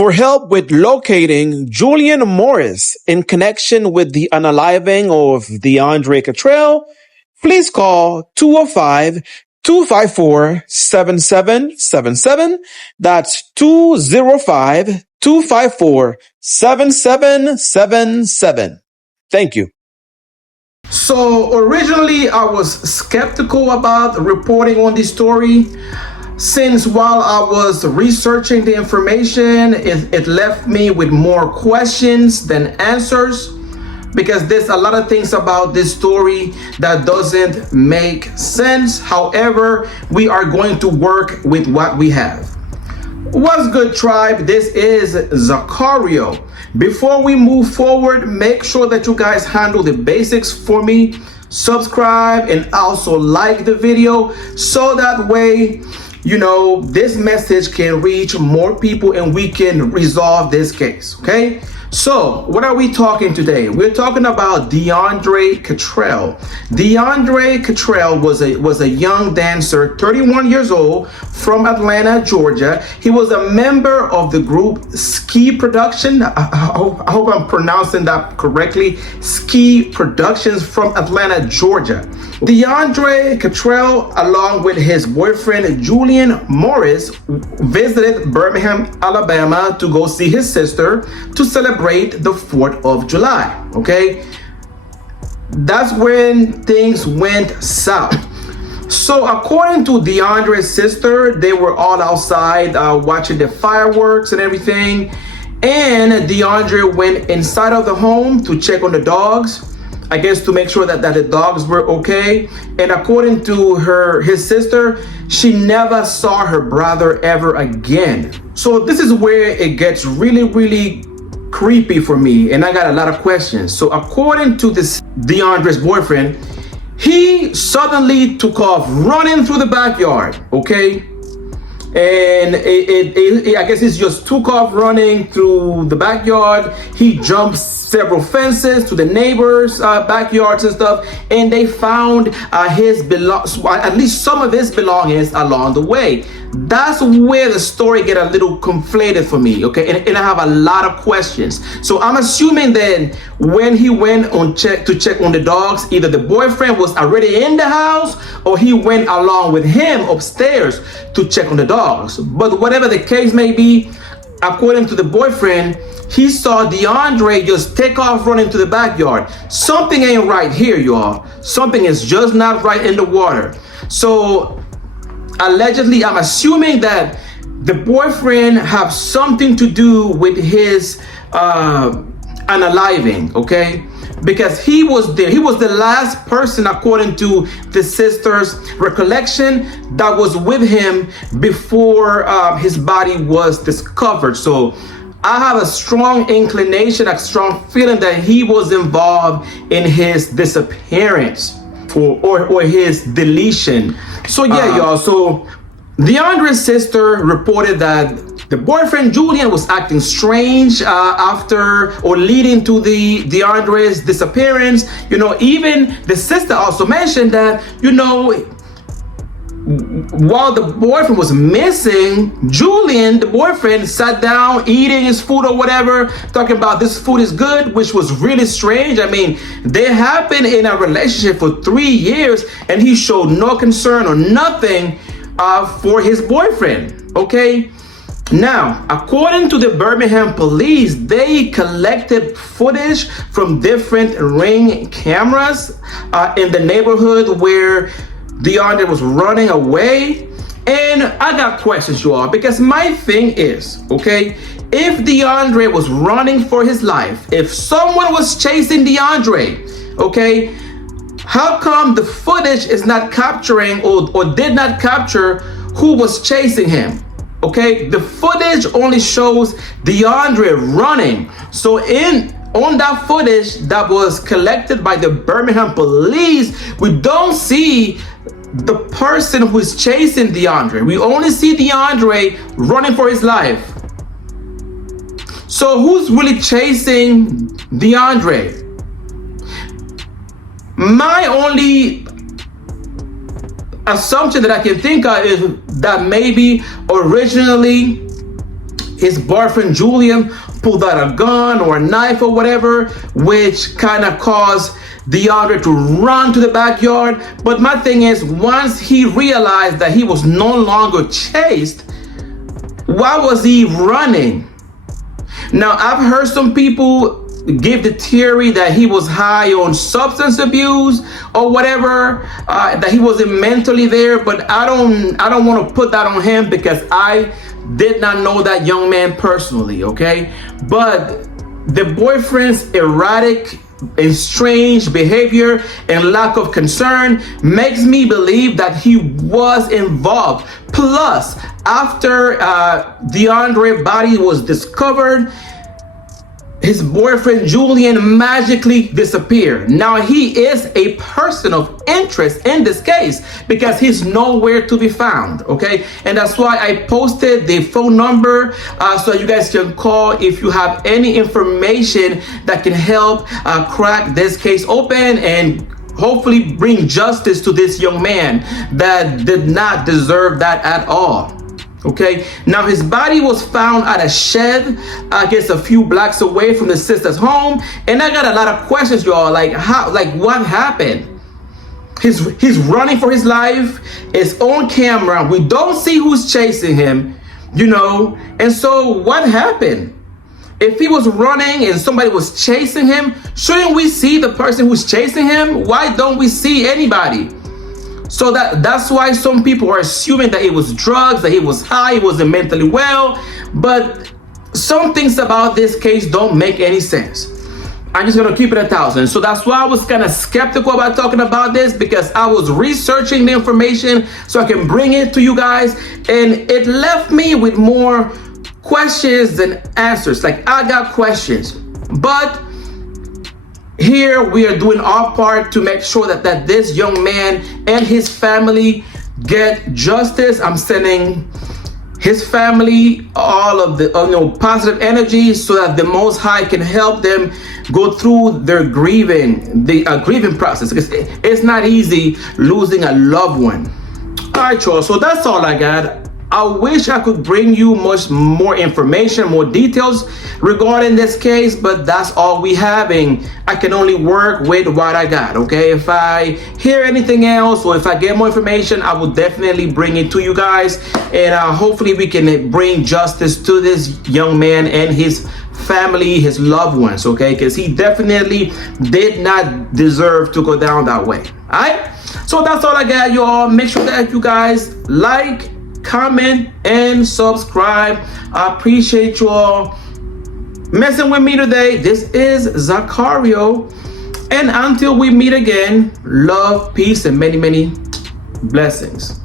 For help with locating Julian Morris in connection with the unaliving of Deundray Cottrell, please call 205-254-7777. That's 205-254-7777. Thank you. So originally I was skeptical about reporting on this story, since while I was researching the information, it left me with more questions than answers, because there's a lot of things about this story that doesn't make sense. However, we are going to work with what we have. What's good, tribe? This is Zacario. Before we move forward, make sure that you guys handle the basics for me. Subscribe and also like the video, so that way, you know, this message can reach more people and we can resolve this case, okay? So, what are we talking today? We're talking about Deundray Cottrell. Deundray Cottrell was a young dancer, 31 years old, from Atlanta, Georgia. He was a member of the group Ski Production. I hope I'm pronouncing that correctly. Ski Productions from Atlanta, Georgia. Deundray Cottrell, along with his boyfriend Julian Morris, visited Birmingham, Alabama to go see his sister to celebrate the 4th of July, okay? That's when things went south. So according to Deundray's sister, they were all outside watching the fireworks and everything, and Deundray went inside of the home to check on the dogs, I guess to make sure that the dogs were okay. And according to his sister, she never saw her brother ever again. So this is where it gets really creepy for me, and I got a lot of questions. So according to this Deundray's boyfriend, he suddenly took off running through the backyard, okay? And I guess he just took off running through the backyard. He jumped several fences to the neighbors' backyards and stuff, and they found at least some of his belongings along the way. That's where the story get a little conflated for me, okay? And I have a lot of questions. So I'm assuming that when he went to check on the dogs, either the boyfriend was already in the house or he went along with him upstairs to check on the dogs. But whatever the case may be, according to the boyfriend, he saw Deundray just take off running to the backyard. Something ain't right here, y'all. Something is just not right in the water. So allegedly, I'm assuming that the boyfriend have something to do with his unaliving, okay? Because he was there. He was the last person, according to the sister's recollection, that was with him before his body was discovered. So I have a strong inclination, a strong feeling that he was involved in his disappearance or his deletion. So yeah, y'all. So Deundray's sister reported that the boyfriend Julian was acting strange after or leading to Deundray's disappearance. You know, even the sister also mentioned that, you know, while the boyfriend was missing, Julian, the boyfriend, sat down eating his food or whatever, talking about this food is good, which was really strange. I mean, they have been in a relationship for 3 years and he showed no concern or nothing for his boyfriend, okay? Now, according to the Birmingham police, they collected footage from different Ring cameras in the neighborhood where Deundray was running away. And I got questions, you all, because my thing is, okay, if Deundray was running for his life, if someone was chasing Deundray, okay, how come the footage is not capturing or did not capture who was chasing him? Okay, the footage only shows Deundray running. So on that footage that was collected by the Birmingham police, we don't see the person who is chasing Deundray. We only see Deundray running for his life. So who's really chasing Deundray? My only assumption that I can think of is that maybe originally his boyfriend Julian pulled out a gun or a knife or whatever, which kind of caused Deundray to run to the backyard. But my thing is, once he realized that he was no longer chased, why was he running? Now, I've heard some people give the theory that he was high on substance abuse or whatever, that he wasn't mentally there, but I don't want to put that on him because I did not know that young man personally, okay? But the boyfriend's erratic and strange behavior and lack of concern makes me believe that he was involved. Plus, after Deundray's body was discovered, his boyfriend Julian magically disappeared. Now he is a person of interest in this case because he's nowhere to be found, okay? And that's why I posted the phone number so you guys can call if you have any information that can help crack this case open and hopefully bring justice to this young man that did not deserve that at all. Okay, now his body was found at a shed, I guess a few blocks away from the sister's home, and I got a lot of questions, y'all. Like, how, like, what happened? He's running for his life. It's on camera. We don't see who's chasing him, you know. And so what happened? If he was running and somebody was chasing him, shouldn't we see the person who's chasing him? Why don't we see anybody? So that's why some people are assuming that it was drugs, that he was high, he wasn't mentally well. But some things about this case don't make any sense. I'm just gonna keep it 1,000. So that's why I was kind of skeptical about talking about this, because I was researching the information so I can bring it to you guys, and it left me with more questions than answers. Like, I got questions, but here we are doing our part to make sure that this young man and his family get justice. I'm sending his family all of the positive energy so that the Most High can help them go through their grieving process, because it's not easy losing a loved one. All right, y'all, so that's all I got. I wish I could bring you much more information, more details regarding this case, but that's all we have, and I can only work with what I got, okay? If I hear anything else or if I get more information, I will definitely bring it to you guys, and hopefully we can bring justice to this young man and his family, his loved ones, okay? Because he definitely did not deserve to go down that way. All right, so that's all I got, y'all. Make sure that you guys like, comment, and subscribe. I appreciate you all messing with me today. This is Zacario, and until we meet again, love, peace, and many blessings.